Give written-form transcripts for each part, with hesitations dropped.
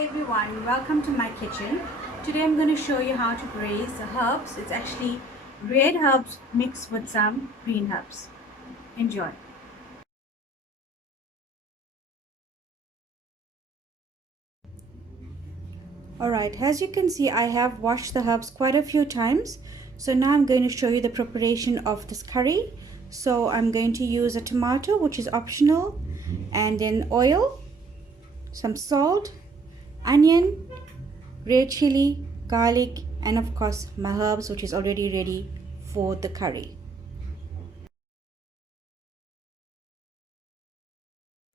Hi everyone, welcome to my kitchen. Today I'm going to show you how to braise the herbs. It's actually red herbs mixed with some green herbs. Enjoy. Alright, as you can see I have washed the herbs quite a few times. So now I'm going to show you the preparation of this curry. So I'm going to use a tomato, which is optional, and then oil, some salt, onion, red chili, garlic, and of course my herbs, which is already ready for the curry.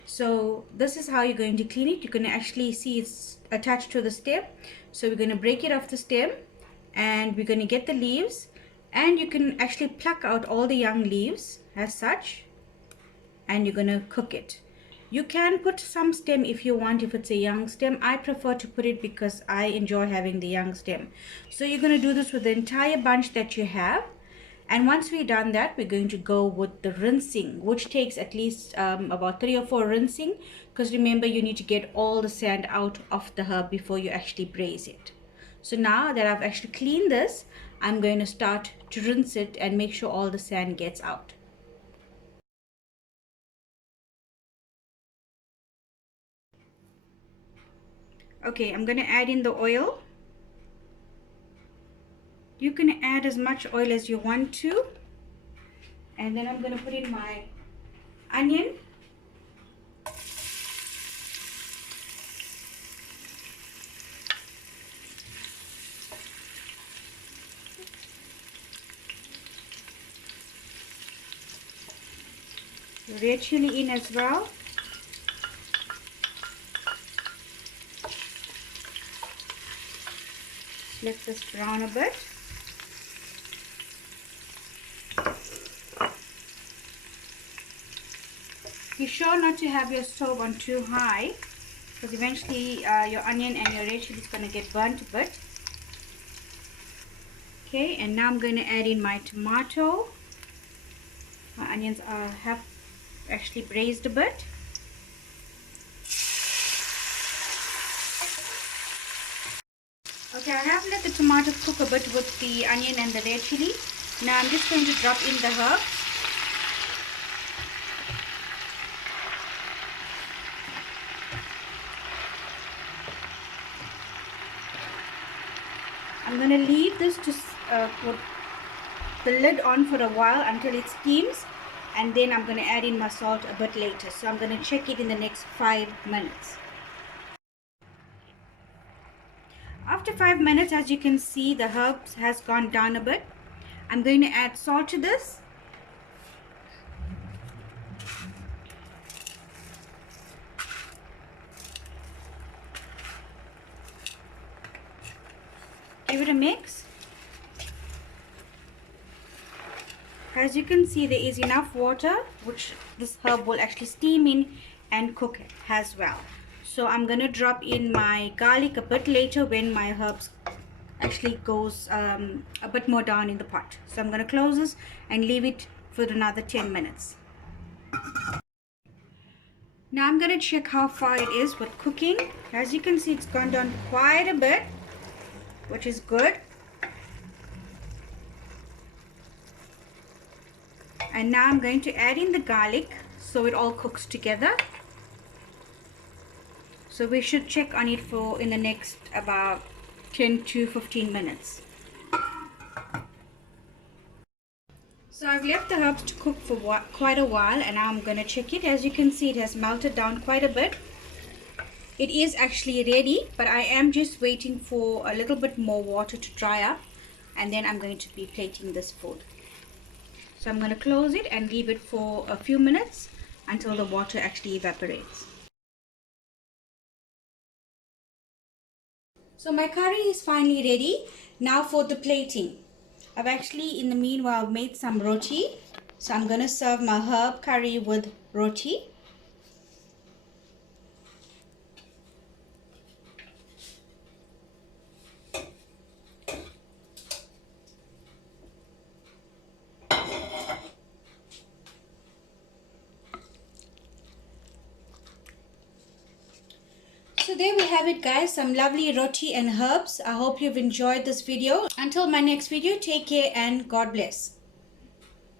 So this is how you're going to clean it. You can actually see it's attached to the stem. So we're going to break it off the stem and we're going to get the leaves, and you can actually pluck out all the young leaves as such, and you're going to cook it. You can put some stem if you want, if it's a young stem. I prefer to put it because I enjoy having the young stem. So you're going to do this with the entire bunch that you have. And once we've done that, we're going to go with the rinsing, which takes at least about 3 or 4 rinsing, because remember you need to get all the sand out of the herb before you actually braise it. So now that I've actually cleaned this, I'm going to start to rinse it and make sure all the sand gets out. Okay, I'm going to add in the oil. You can add as much oil as you want to. And then I'm going to put in my onion. Red chili in as well. Let this brown a bit. Be sure not to have your stove on too high, because eventually your onion and your red chili is going to get burnt a bit. Okay, and now I'm going to add in my tomato. My onions have actually braised a bit. Okay, I have let the tomato cook a bit with the onion and the red chili. Now I'm just going to drop in the herbs. I'm going to leave this to put the lid on for a while until it steams, and then I'm going to add in my salt a bit later. So I'm going to check it in the next 5 minutes. After 5 minutes, as you can see, the herbs has gone down a bit. I'm going to add salt to this. Give it a mix. As you can see, there is enough water which this herb will actually steam in and cook as well. So I'm going to drop in my garlic a bit later when my herbs actually goes a bit more down in the pot. So I'm going to close this and leave it for another 10 minutes. Now I'm going to check how far it is with cooking. As you can see, it's gone down quite a bit, which is good. And now I'm going to add in the garlic so it all cooks together. So we should check on it for in the next about 10 to 15 minutes. So I've left the herbs to cook for quite a while, and now I'm going to check it. As you can see, it has melted down quite a bit. It is actually ready, but I am just waiting for a little bit more water to dry up, and then I'm going to be plating this food. So I'm going to close it and leave it for a few minutes until the water actually evaporates. So my curry is finally ready. Now for the plating. I've actually in the meanwhile made some roti. So I'm going to serve my herb curry with roti. So there we have it, guys, some lovely roti and herbs. I hope you've enjoyed this video. Until my next video, take care and God bless.